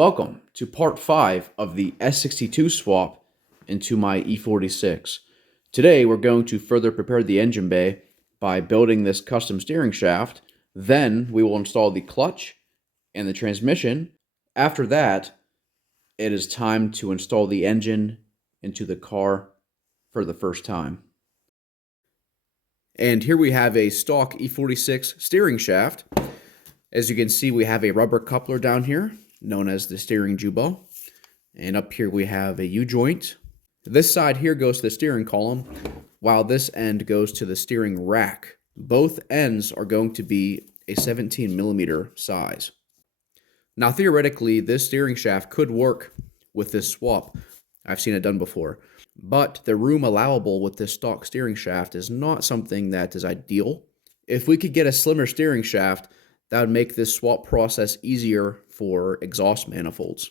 Welcome to part 5 of the S62 swap into my E46. Today we're going to further prepare the engine bay by building this custom steering shaft. Then we will install the clutch and the transmission. After that, it is time to install the engine into the car for the first time. And here we have a stock E46 steering shaft. As you can see, we have a rubber coupler down here, known as the steering jubal. And up here we have a U-joint. This side here goes to the steering column, while this end goes to the steering rack. Both ends are going to be a 17mm size. Now theoretically, this steering shaft could work with this swap. I've seen it done before. But the room allowable with this stock steering shaft is not something that is ideal. If we could get a slimmer steering shaft, that would make this swap process easier for exhaust manifolds.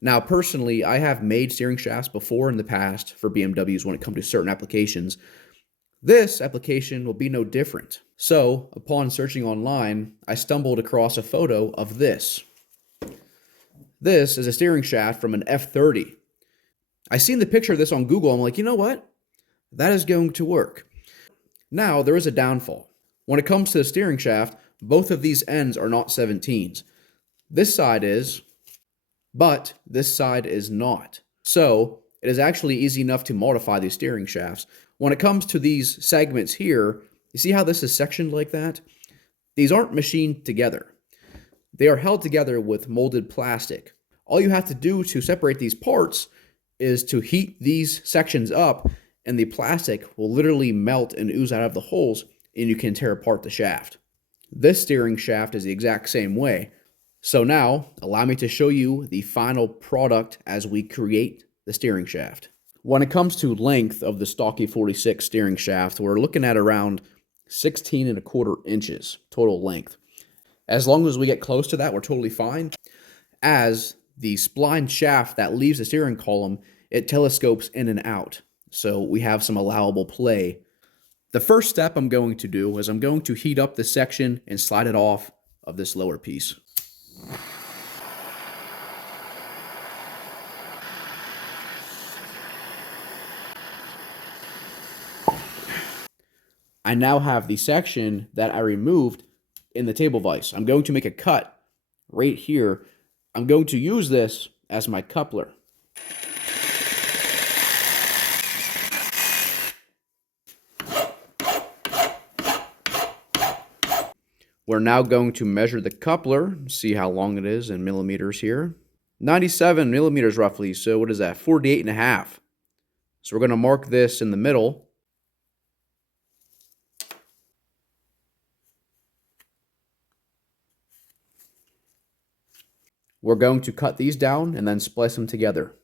Now, personally, I have made steering shafts before in the past for BMWs when it comes to certain applications. This application will be no different. So, upon searching online, I stumbled across a photo of this. This is a steering shaft from an F30. I seen the picture of this on Google. I'm like, you know what? That is going to work. Now, there is a downfall. When it comes to the steering shaft, both of these ends are not 17s. This side is, but this side is not. So it is actually easy enough to modify these steering shafts. When it comes to these segments here, you see how this is sectioned like that? These aren't machined together. They are held together with molded plastic. All you have to do to separate these parts is to heat these sections up, and the plastic will literally melt and ooze out of the holes, and you can tear apart the shaft. This steering shaft is the exact same way. So now, allow me to show you the final product as we create the steering shaft. When it comes to length of the stock E46 steering shaft, we're looking at around 16¼ inches total length. As long as we get close to that, we're totally fine. As the spline shaft that leaves the steering column, it telescopes in and out. So we have some allowable play. The first step I'm going to do is I'm going to heat up this section and slide it off of this lower piece. I now have the section that I removed in the table vise. I'm going to make a cut right here. I'm going to use this as my coupler. We're now going to measure the coupler, see how long it is in millimeters here. 97mm roughly, so what is that? 48.5. So we're going to mark this in the middle. We're going to cut these down and then splice them together.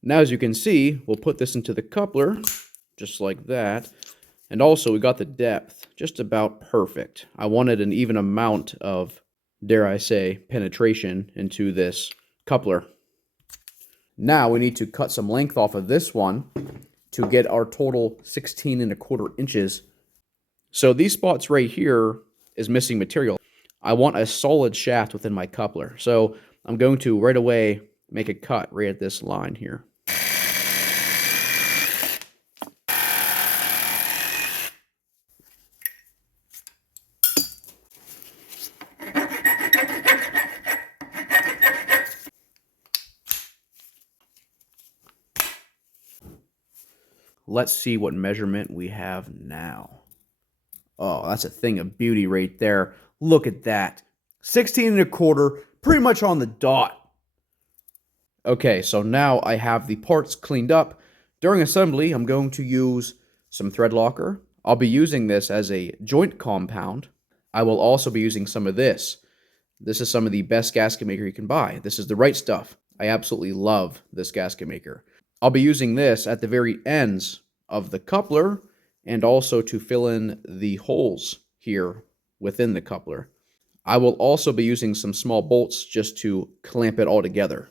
Now, as you can see, we'll put this into the coupler, just like that. And also, we got the depth just about perfect. I wanted an even amount of, dare I say, penetration into this coupler. Now, we need to cut some length off of this one to get our total 16¼ inches. So these spots right here is missing material. I want a solid shaft within my coupler. So I'm going to right away make a cut right at this line here. Let's see what measurement we have now. Oh, that's a thing of beauty right there. Look at that. 16¼ pretty much on the dot. Okay, so now I have the parts cleaned up. During assembly, I'm going to use some thread locker. I'll be using this as a joint compound. I will also be using some of this. This is some of the best gasket maker you can buy. This is the right stuff. I absolutely love this gasket maker. I'll be using this at the very ends of the coupler and also to fill in the holes here within the coupler. I will also be using some small bolts just to clamp it all together.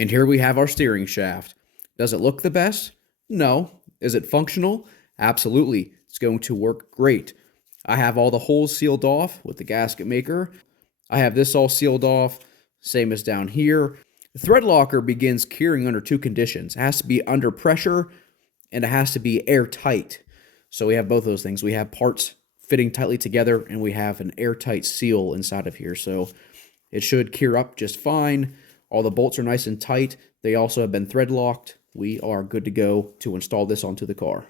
And here we have our steering shaft. Does it look the best? No. Is it functional? Absolutely. It's going to work great. I have all the holes sealed off with the gasket maker. I have this all sealed off, same as down here. The thread locker begins curing under two conditions. It has to be under pressure and it has to be airtight. So we have both those things. We have parts fitting tightly together and we have an airtight seal inside of here. So it should cure up just fine. All the bolts are nice and tight. They also have been thread locked. We are good to go to install this onto the car.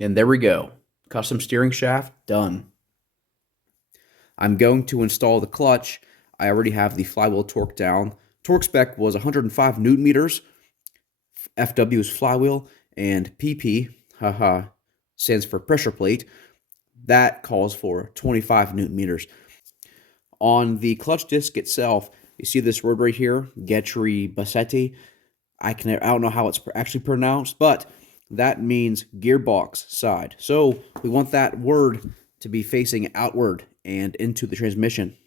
And there we go. Custom steering shaft done. I'm going to install the clutch. I already have the flywheel torque down. Torque spec was 105 newton meters. FW is flywheel, and PP, haha, stands for pressure plate. That calls for 25 newton meters. On the clutch disc itself, you see this word right here, Getri Bassetti. I don't know how it's actually pronounced, but that means gearbox side. So we want that word to be facing outward and into the transmission.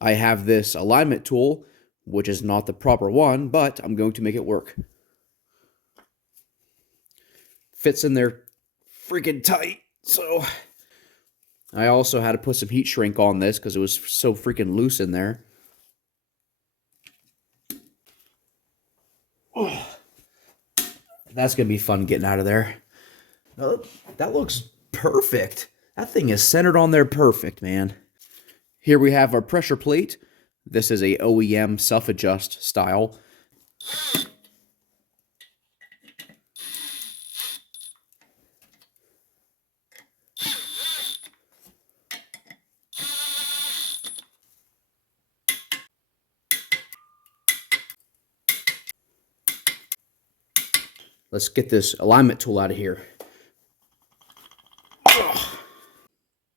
I have this alignment tool, which is not the proper one, but I'm going to make it work. Fits in there freaking tight. So I also had to put some heat shrink on this because it was so freaking loose in there. Oh, that's going to be fun getting out of there. Oh, that looks perfect. That thing is centered on there perfect, man. Here we have our pressure plate. This is a OEM self-adjust style. Let's get this alignment tool out of here.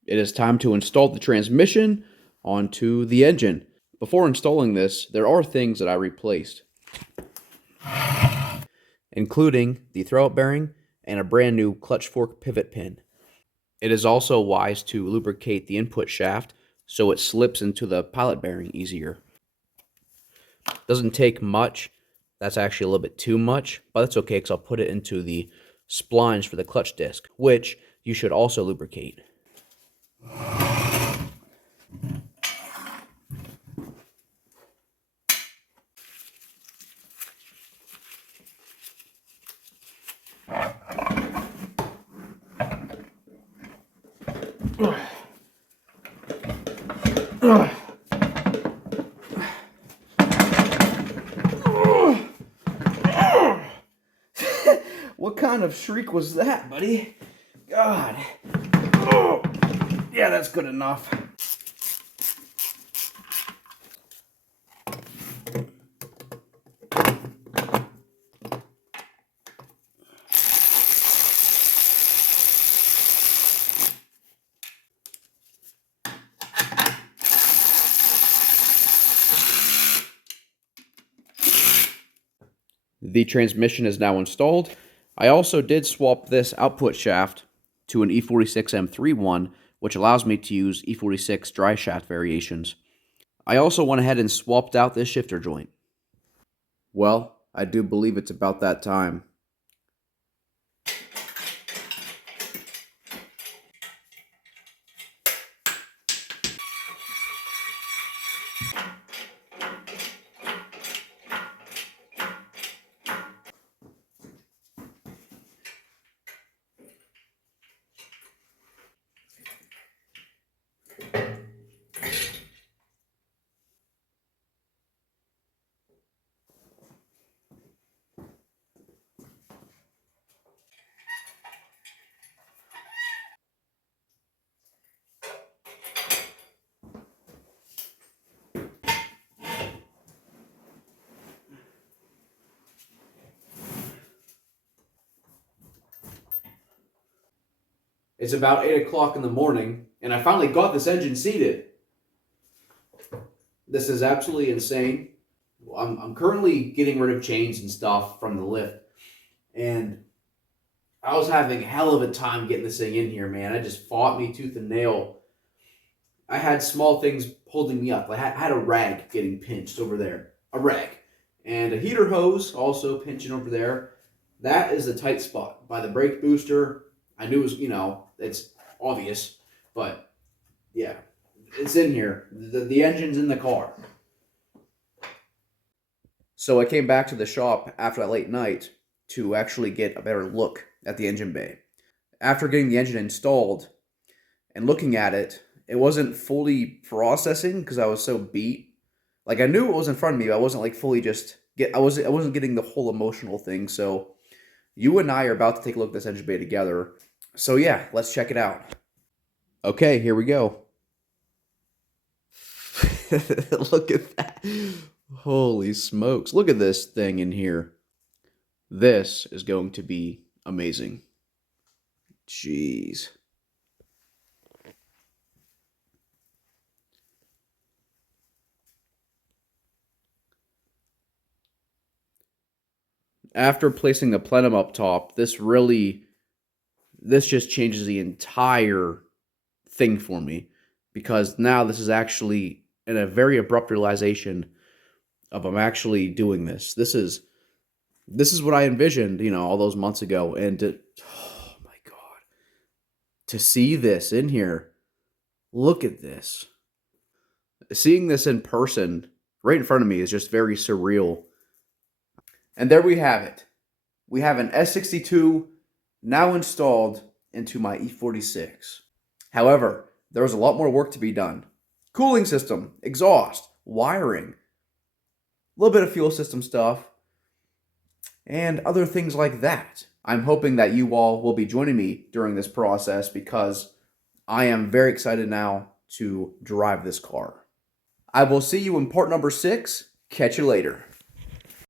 It is time to install the transmission onto the engine. Before installing this, there are things that I replaced, including the throwout bearing and a brand new clutch fork pivot pin. It is also wise to lubricate the input shaft so it slips into the pilot bearing easier. Doesn't take much. That's actually a little bit too much, but that's okay because I'll put it into the splines for the clutch disc, which you should also lubricate. What kind of shriek was that, buddy? God. Oh. Yeah, that's good enough. The transmission is now installed. I also did swap this output shaft to an E46 M31, which allows me to use E46 dry shaft variations. I also went ahead and swapped out this shifter joint. Well, I do believe it's about that time. It's about 8 o'clock in the morning, and I finally got this engine seated. This is absolutely insane. I'm currently getting rid of chains and stuff from the lift, and I was having a hell of a time getting this thing in here, man. I just fought me tooth and nail. I had small things holding me up. I had a rag getting pinched over there. A rag. And a heater hose also pinching over there. That is the tight spot. By the brake booster, I knew it was, it's obvious. But, yeah, it's in here. The engine's in the car. So I came back to the shop after that late night to actually get a better look at the engine bay. After getting the engine installed and looking at it, it wasn't fully processing because I was so beat. Like, I knew it was in front of me, but I wasn't like fully I wasn't getting the whole emotional thing. So you and I are about to take a look at this engine bay together. So yeah, let's check it out. Okay, here we go. Look at that. Holy smokes. Look at this thing in here. This is going to be amazing. Jeez. After placing the plenum up top, this just changes the entire thing for me, because now this is actually in a very abrupt realization of I'm actually doing this. This is what I envisioned, all those months ago, and oh my god, to see this in here, look at this. Seeing this in person right in front of me is just very surreal. And there we have it. We have an S62 now installed into my E46. However, there was a lot more work to be done. Cooling system, exhaust, wiring, a little bit of fuel system stuff, and other things like that. I'm hoping that you all will be joining me during this process because I am very excited now to drive this car. I will see you in part number 6. Catch you later.